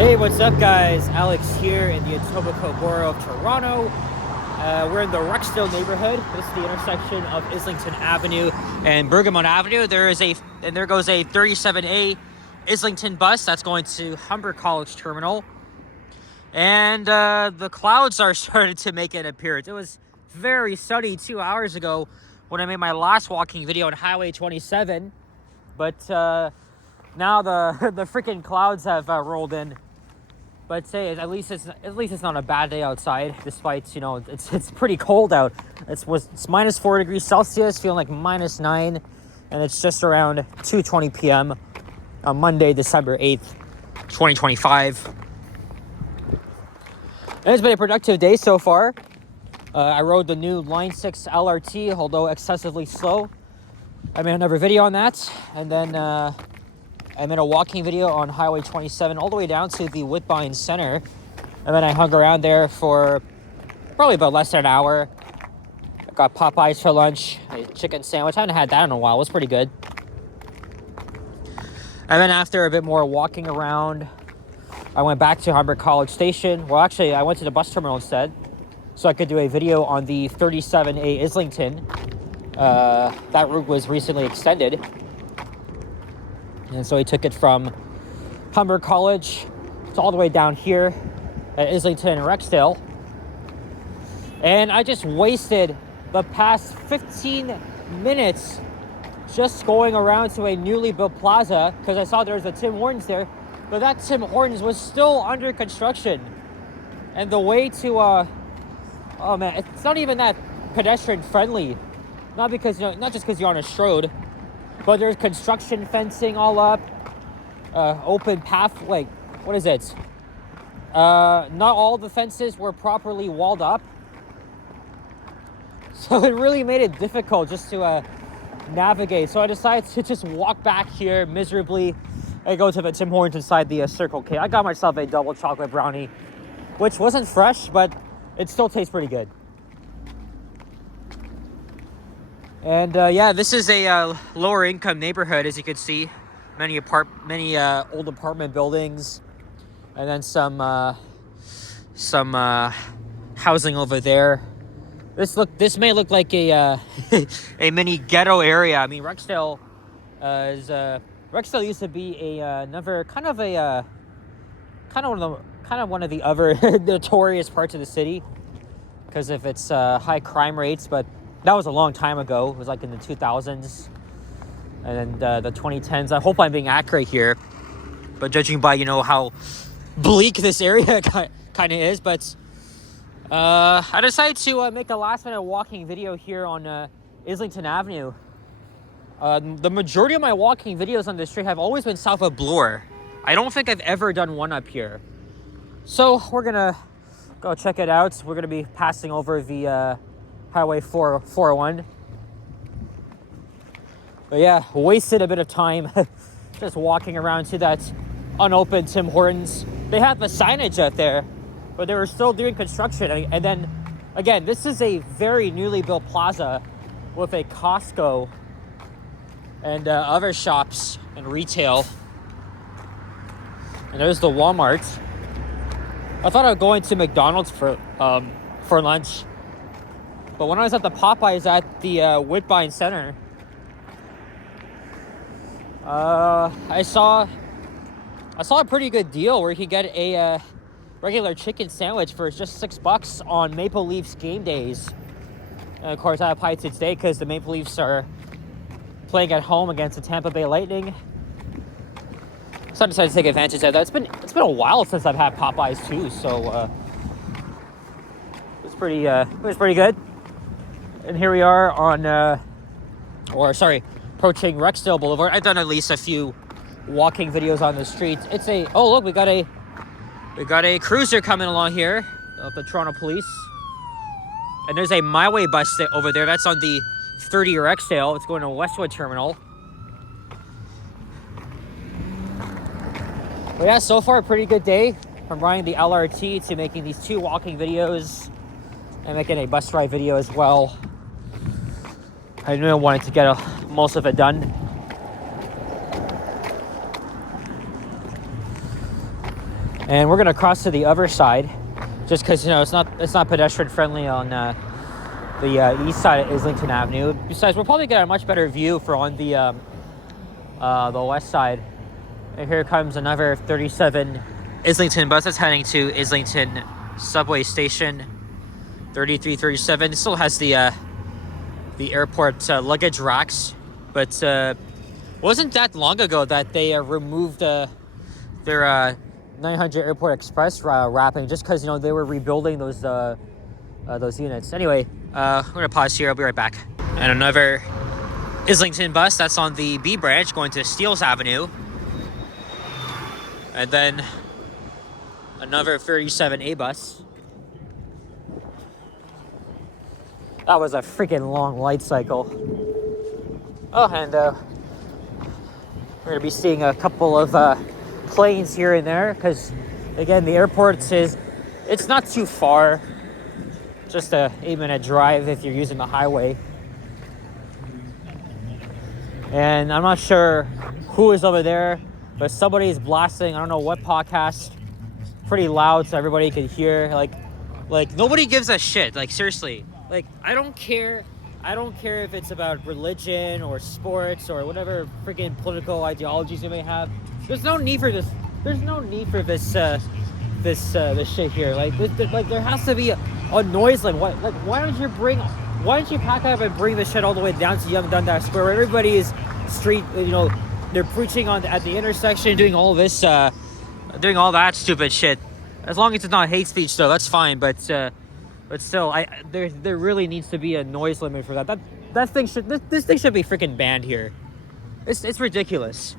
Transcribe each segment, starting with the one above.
Hey, what's up, guys? Alex here in the Etobicoke borough of Toronto. We're in the Rexdale neighborhood. This is the intersection of Islington Avenue and Bergamot Avenue. There goes a 37A Islington bus that's going to Humber College Terminal. And the clouds are starting to make an appearance. It was very sunny 2 hours ago when I made my last walking video on Highway 27. But now the freaking clouds have rolled in. But say at least it's not a bad day outside, despite it's pretty cold out. It's minus 4 degrees Celsius, feeling like minus 9, and it's just around 2:20 p.m. on Monday, December 8th, 2025. And it's been a productive day so far. I rode the new Line 6 LRT, although excessively slow. I made another video on that, and then I made a walking video on Highway 27 all the way down to the Woodbine Center. And then I hung around there for probably about less than an hour. I got Popeyes for lunch, a chicken sandwich. I haven't had that in a while. It was pretty good. And then after a bit more walking around, I went back to Humber College Station. Well, actually, I went to the bus terminal instead, so I could do a video on the 37A Islington. That route was recently extended. And so he took it from Humber College to all the way down here at Islington and Rexdale. And I just wasted the past 15 minutes just going around to a newly built plaza because I saw there was a Tim Hortons there. But that Tim Hortons was still under construction. And the way to, oh man, it's not even that pedestrian friendly. Not just because you're on a road. But there's construction fencing all up, open path, like, what is it? Not all the fences were properly walled up. So it really made it difficult just to navigate. So I decided to just walk back here miserably and go to the Tim Hortons inside the Circle K. I got myself a double chocolate brownie, which wasn't fresh, but it still tastes pretty good. And yeah, this is a lower income neighborhood, as you can see. Many old apartment buildings, and then some housing over there. This may look like a a mini ghetto area. I mean, Rexdale Rexdale used to be another kind of one of the other notorious parts of the city because of its high crime rates, but that was a long time ago. It was like in the 2000s and then the 2010s. I hope I'm being accurate here, but judging by how bleak this area kind of is. But I decided to make a last minute walking video here on Islington Avenue. The majority of my walking videos on this street have always been south of Bloor. I don't think I've ever done one up here, so we're gonna go check it out. We're gonna be passing over the Highway 401. But yeah, wasted a bit of time just walking around to that unopened Tim Hortons. They had the signage out there, but they were still doing construction. And then, again, this is a very newly built plaza with a Costco and other shops and retail. And there's the Walmart. I thought I was going to McDonald's for lunch. But when I was at the Popeyes at the Woodbine Center, I saw a pretty good deal where you could get a regular chicken sandwich for just $6 on Maple Leafs game days. And of course, I applied to today because the Maple Leafs are playing at home against the Tampa Bay Lightning. So I decided to take advantage of that. It's been a while since I've had Popeyes too, so it was pretty good. And here we are on, approaching Rexdale Boulevard. I've done at least a few walking videos on the streets. Oh look, we got a cruiser coming along here of the Toronto Police. And there's a My Way bus over there. That's on the 30 Rexdale. It's going to Westwood Terminal. But yeah, so far a pretty good day. From riding the LRT to making these 2 walking videos and making a bus ride video as well. I knew I wanted to get most of it done. And we're gonna cross to the other side, just because it's not pedestrian friendly on the east side of Islington Avenue. Besides, we'll probably get a much better view for on the west side. And here comes another 37 Islington bus that's heading to Islington subway station. 3337. It still has the airport luggage racks, but wasn't that long ago that they removed their 900 Airport Express wrapping, just because they were rebuilding those units. Anyway, we're gonna pause here. I'll be right back. And another Islington bus that's on the B branch going to Steeles Avenue, and then another 37A bus. That was a freaking long light cycle. Oh, and we're gonna be seeing a couple of planes here and there, because again, the airport it's not too far, just a 8-minute drive if you're using the highway. And I'm not sure who is over there, but somebody's blasting, I don't know what podcast, pretty loud so everybody could hear. Like nobody gives a shit. Like, seriously. Like, I don't care if it's about religion or sports or whatever freaking political ideologies you may have. There's no need for this. There's no need for this shit here. Like there has to be a noise limit. Why don't you pack up and bring this shit all the way down to Young Dundas Square, where everybody is street, they're preaching at the intersection, doing all this, doing all that stupid shit. As long as it's not hate speech, though, that's fine. But still, there really needs to be a noise limit for that. This thing should be freaking banned here. It's ridiculous.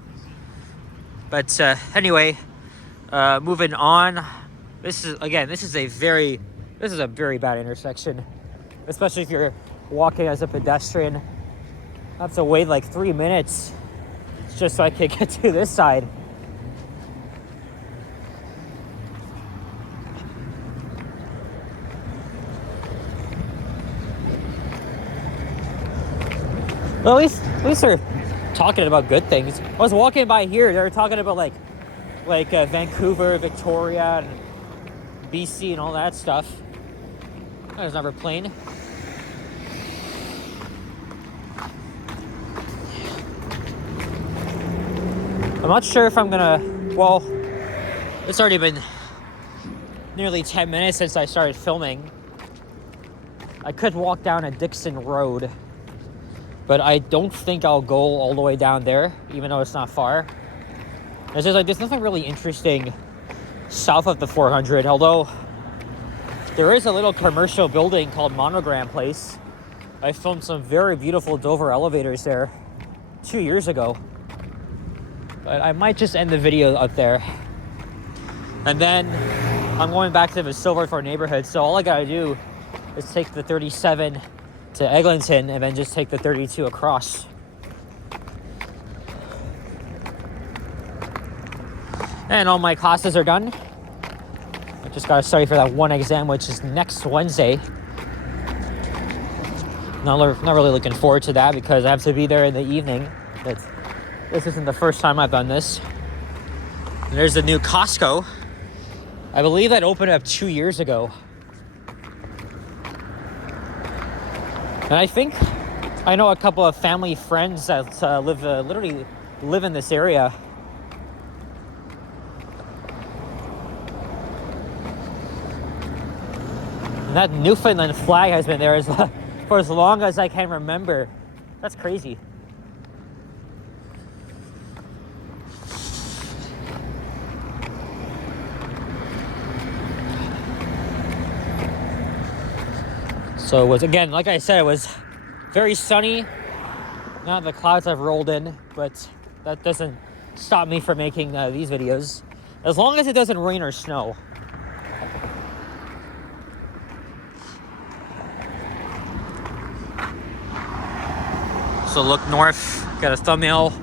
But anyway, moving on. This is a very bad intersection, especially if you're walking as a pedestrian. I have to wait like 3 minutes just so I can get to this side. Well, at least they're talking about good things. I was walking by here, they were talking about like Vancouver, Victoria, and BC and all that stuff. There's another plane. I'm not sure if I'm gonna, well, it's already been nearly 10 minutes since I started filming. I could walk down a Dixon Road, but I don't think I'll go all the way down there, even though it's not far. It's just there's nothing really interesting south of the 400, although there is a little commercial building called Monogram Place. I filmed some very beautiful Dover elevators there 2 years ago. But I might just end the video up there. And then I'm going back to the Silverthorne neighborhood, so all I gotta do is take the 37 to Eglinton and then just take the 32 across. And all my classes are done. I just gotta study for that one exam, which is next Wednesday. Not really looking forward to that because I have to be there in the evening. But this isn't the first time I've done this. And there's the new Costco. I believe that opened up 2 years ago. And I think I know a couple of family friends that literally live in this area. And that Newfoundland flag has been there for as long as I can remember. That's crazy. So it was, again, like I said, it was very sunny. Now the clouds have rolled in, but that doesn't stop me from making these videos. As long as it doesn't rain or snow. So look north, got a thumbnail,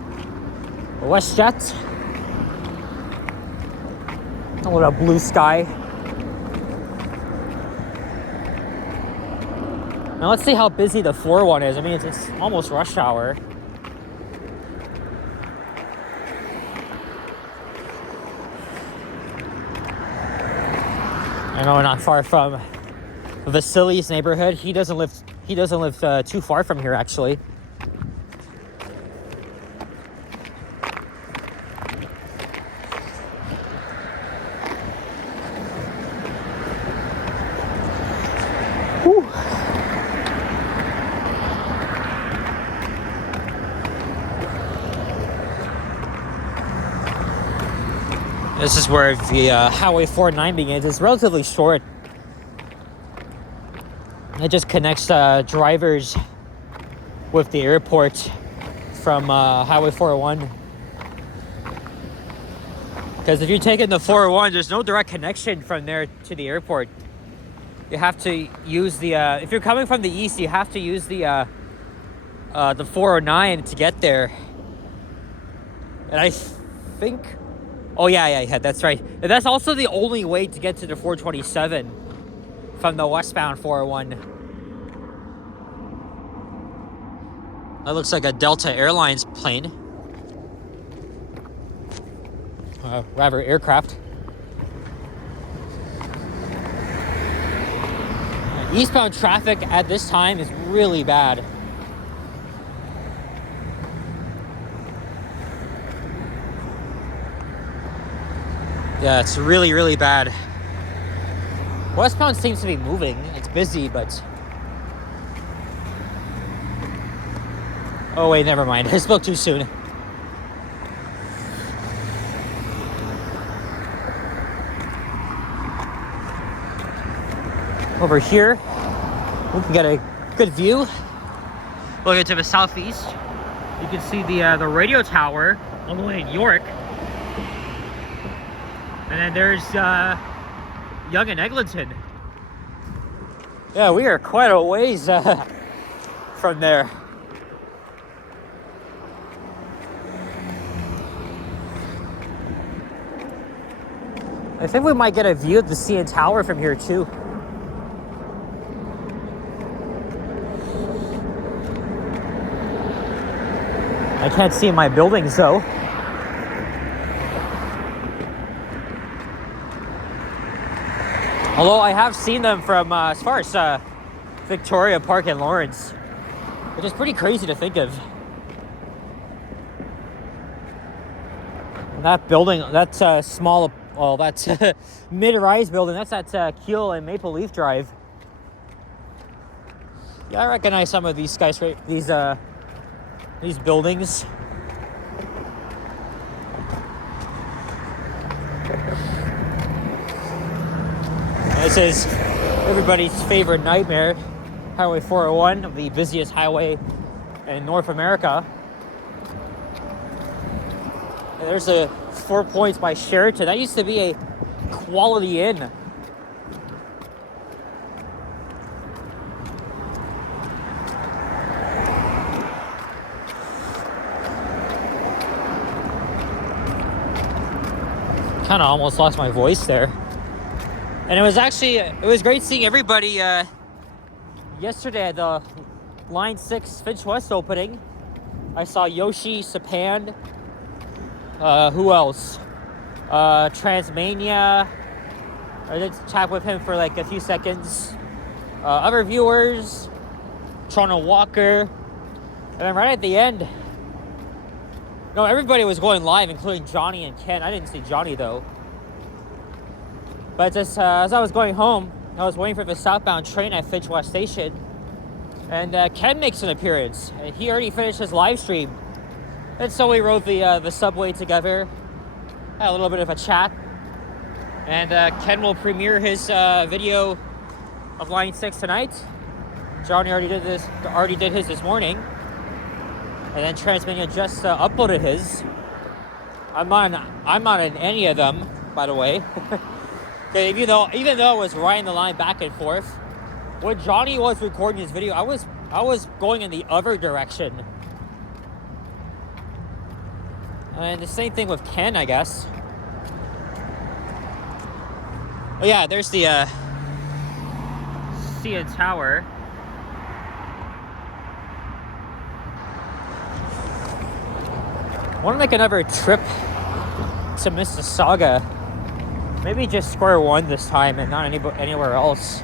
WestJet. A little blue sky. Now let's see how busy the 4-1 is. I mean, it's almost rush hour. know, not far from Vasily's neighborhood. He doesn't live too far from here, actually. Whew. This is where the Highway 409 begins. It's relatively short. It just connects drivers with the airport from Highway 401. Because if you're taking the 401, there's no direct connection from there to the airport. You have to use the, if you're coming from the east, you have to use the 409 to get there. And I think, oh yeah, that's right. And that's also the only way to get to the 427 from the westbound 401. That looks like a Delta Airlines plane. Rather, aircraft. Eastbound traffic at this time is really bad. Yeah, it's really, really bad. Westbound seems to be moving. It's busy, but... Oh wait, never mind. I spoke too soon. Over here, we can get a good view. Looking to the southeast, you can see the radio tower all the way in York. And then there's Yonge and Eglinton. Yeah, we are quite a ways from there. I think we might get a view of the CN Tower from here too. I can't see my buildings though. Although I have seen them from as far as Victoria Park and Lawrence, which is pretty crazy to think of. And that building, that's small, well, that's mid-rise building. That's at Keel and Maple Leaf Drive. Yeah, I recognize some of these these buildings. This is everybody's favorite nightmare, Highway 401, the busiest highway in North America. And there's a 4 Points by Sheraton. That used to be a Quality Inn. Kind of almost lost my voice there. And it was great seeing everybody yesterday at the Line 6 Finch West opening. I saw Yoshi, Sapan, who else? Transmania. I did chat with him for like a few seconds. Other viewers, Toronto Walker. And then right at the end, no, everybody was going live, including Johnny and Ken. I didn't see Johnny though. But just, as I was going home, I was waiting for the southbound train at Finch West Station. And Ken makes an appearance. And he already finished his live stream. And so we rode the subway together. Had a little bit of a chat. And Ken will premiere his video of Line 6 tonight. Johnny already did his this morning. And then Transmedia just uploaded his. I'm not in any of them, by the way. Okay, even though I was riding the line back and forth, when Johnny was recording his video, I was going in the other direction. And the same thing with Ken, I guess. Oh yeah, there's the CN Tower. I want to make another trip to Mississauga. Maybe just square one this time and not anywhere else.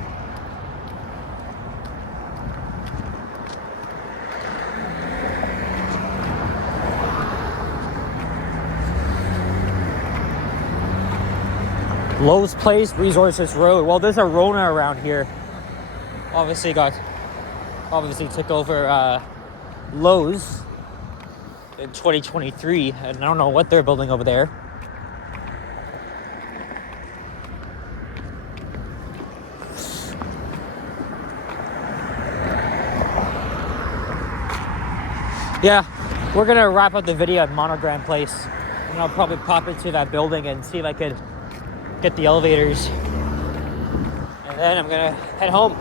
Lowe's Place, Resources Road. Well, there's a Rona around here. Obviously took over Lowe's in 2023, and I don't know what they're building over there. Yeah, we're gonna wrap up the video at Monogram Place, and I'll probably pop into that building and see if I could get the elevators, and then I'm gonna head home.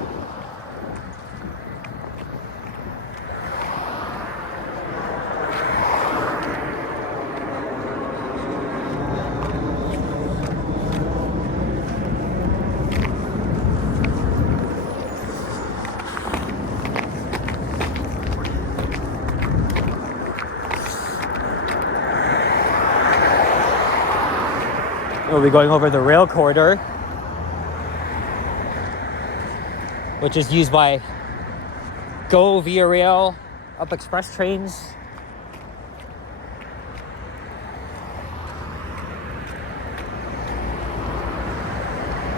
We'll be going over the rail corridor, which is used by Go, Via Rail, Up Express trains.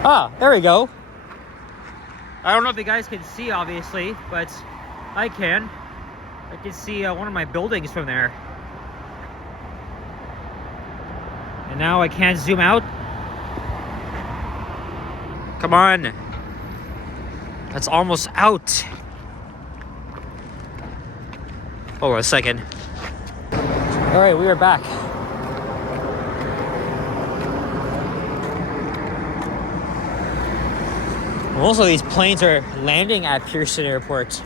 Ah, there we go. I don't know if you guys can see, obviously, but I can. I can see one of my buildings from there. And now I can't zoom out. Come on. That's almost out. Hold on a second. All right, we are back. Most of these planes are landing at Pearson Airport.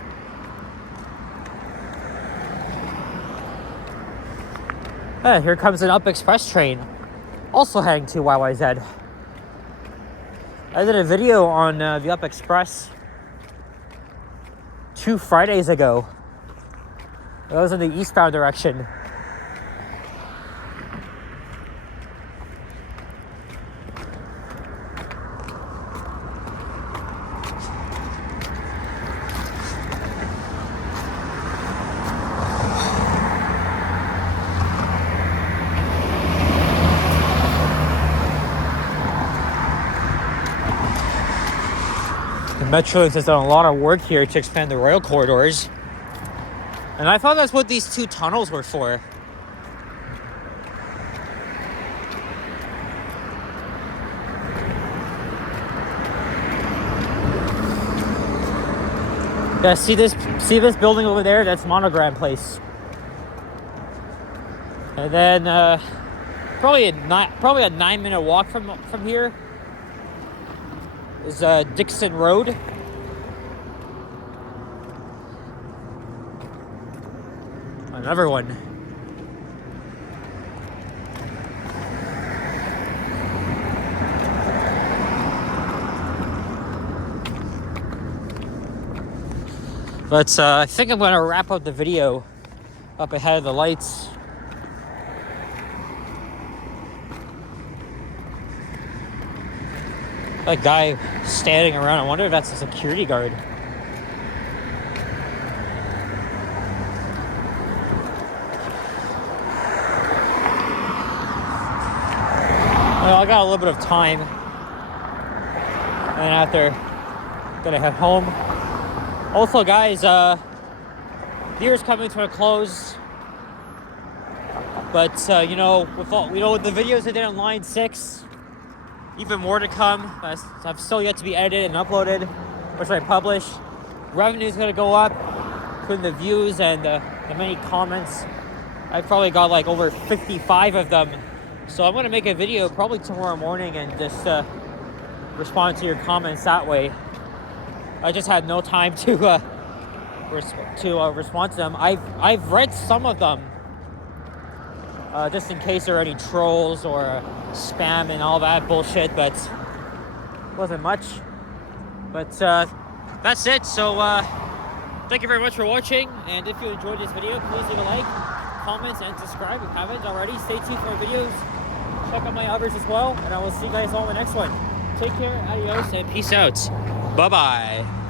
Here comes an Up Express train, also heading to YYZ. I did a video on the Up Express 2 Fridays ago. That was in the eastbound direction. Metrolink has done a lot of work here to expand the rail corridors. And I thought that's what these 2 tunnels were for. Yeah, see this building over there? That's Monogram Place. And then probably a 9-minute walk from here is Dixon Road. Another one. But I think I'm going to wrap up the video up ahead of the lights. That guy standing around, I wonder if that's a security guard. Well, I got a little bit of time. And after, gonna head home. Also, guys, the year's coming to a close. But, you know, with the videos I did on Line 6, even more to come. I've still yet to be edited and uploaded, which I publish. Revenue's gonna go up, including the views and the many comments. I've probably got like over 55 of them. So I'm gonna make a video probably tomorrow morning and just respond to your comments that way. I just had no time to respond to them. I've read some of them, just in case there are any trolls or spam and all that bullshit, but wasn't much. But that's it. So thank you very much for watching, and if you enjoyed this video, please leave a like, comment, and subscribe if you haven't already. Stay tuned for our videos. check out my others as well, and I will see you guys all in the next one. Take care, adios, and peace out. Bye-bye.